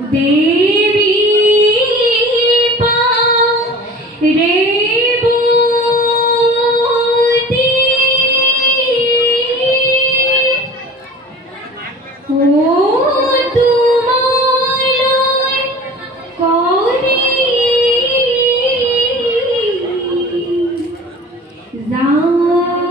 देवी पा रे बोती ओ तुम्हारे कोरी Now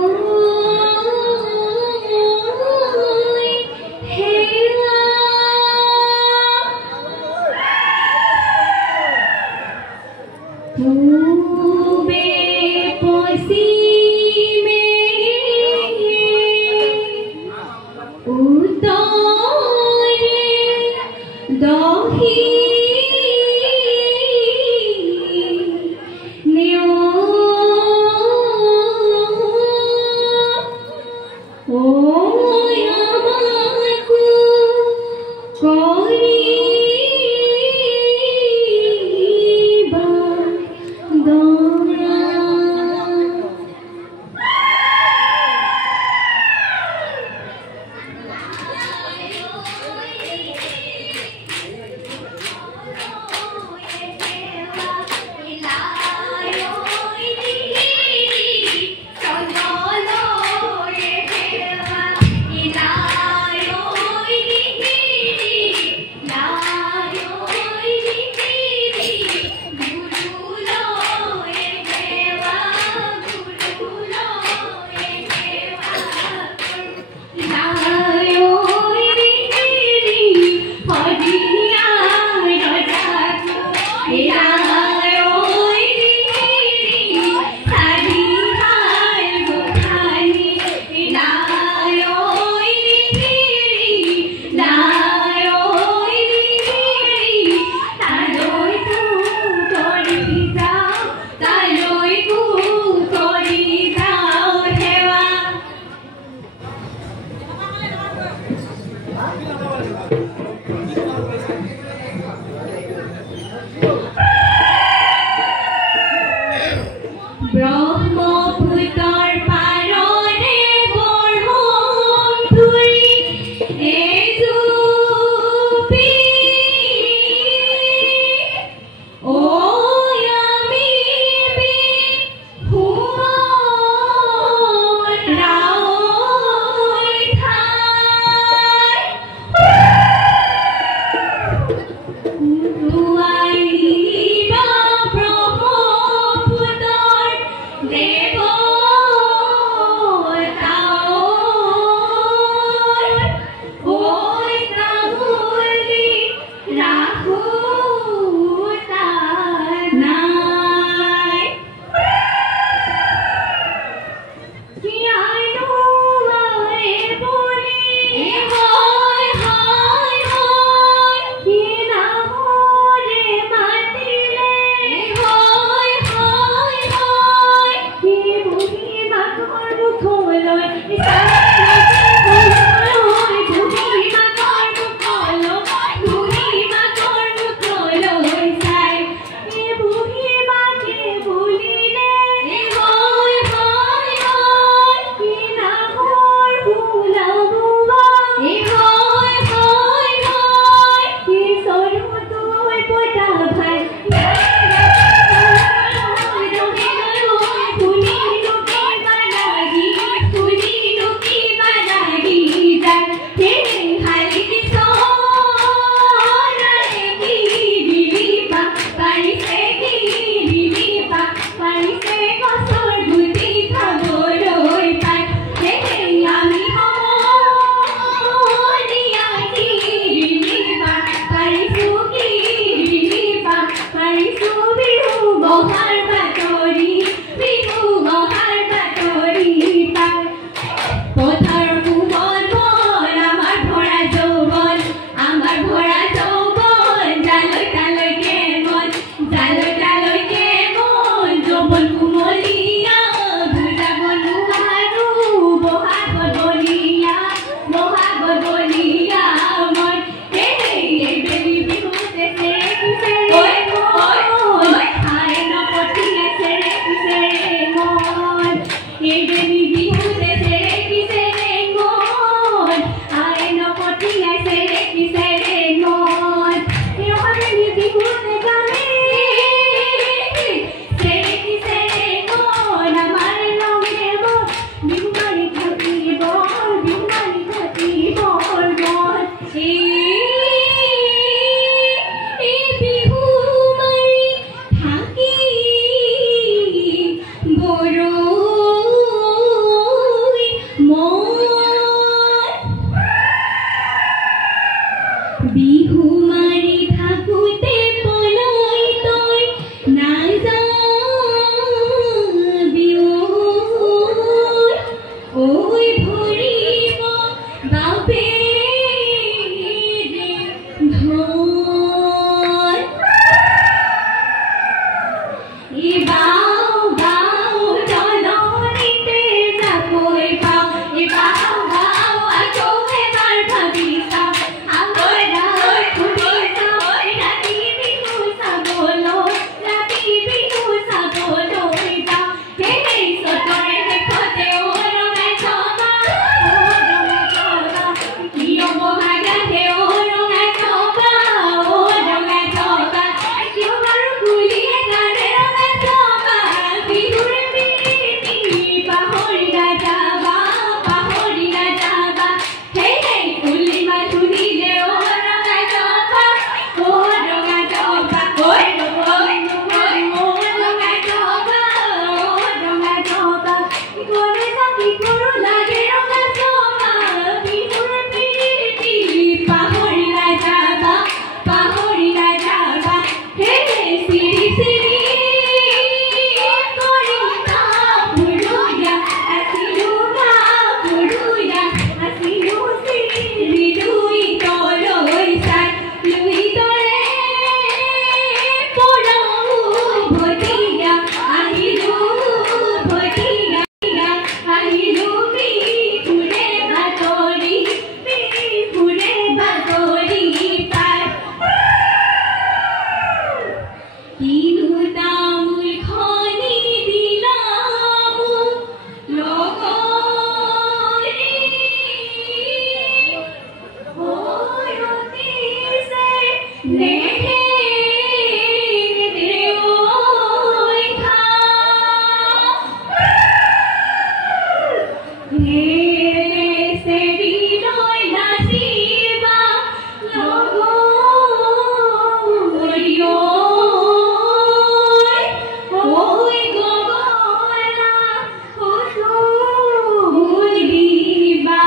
বিহু মাৰি থাকোঁতে পলাই তই নাযাবি ঐ ভৰিব বাপেৰে ধন বাও বাও জননীতে যাবই পাওঁ বাও বাও আকৌ এবাৰ ভাবি চাওঁ আগৰ ৰাত ঘূৰি চাওঁ ৰাতি বিহু চাবলৈ যাওঁ সেই চতৰে শেষতে ৰঙাই থকা কিয় বহাগাহে ৰঙাই থকা কিয় বাৰু গুলিয়ে গানে ৰঙাই থকা বিহুৰ প্ৰীতি পাহৰি নাযাবা সেই কুলি মাথুনিলে ৰঙাই থকা ৰঙাই থকা গলে থাকি কৰো লাগে ৰঙাই থকা বিহুৰ প্ৰীতি পাহৰি নাযাবা সেই চিৰি চিৰি কৰি ভুৰুয়া আছিলো চিৰি দুই তলৈ চাই লুই তৰে পৰাও ভটিয়া আহিলো বিহুৰে বাতৰি পাই কিনো তামোল খনি দিলা মোক লগৰী অতিছে নেহেৰে ঐ চেৰি লৈ নাচিবা লগৰী ঐ গগনা শুনিবা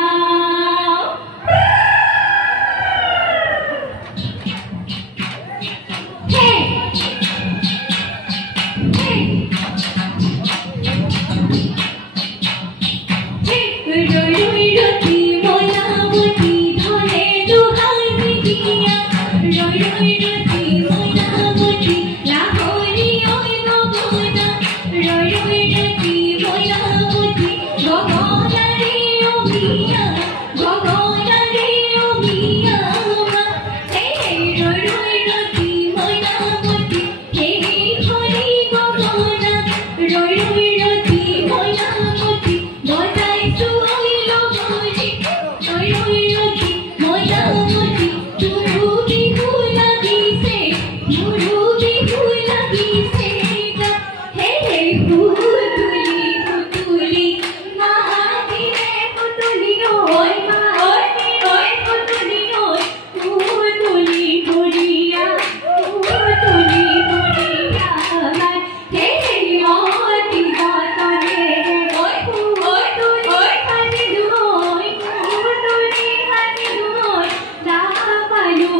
ৰৈ ৰতি মনাৱতী ধৰে দুহাৰি দিয়া ৰৈ ৰতি মনাৱতী লাহৰি ঐ গগনা ৰৈ ৰতি মনাৱতী গগনাৰে অমিয়া ৰৈ ৰতি মনাৱতী সেই হৰি গগনা ৰৈ ৰতি মনাৱতী বজাইছো ঐ লগৰী ৰৈ ৰতি মনাৱতী তোৰো বিহু লাগিছে মোৰো বিহু লাগিছে হে ফুতুলি মাতিলে ফুতুলি ঐ ফুতুলি ঘূৰিয়া হে মতি বতৰে হানিলো নাপালো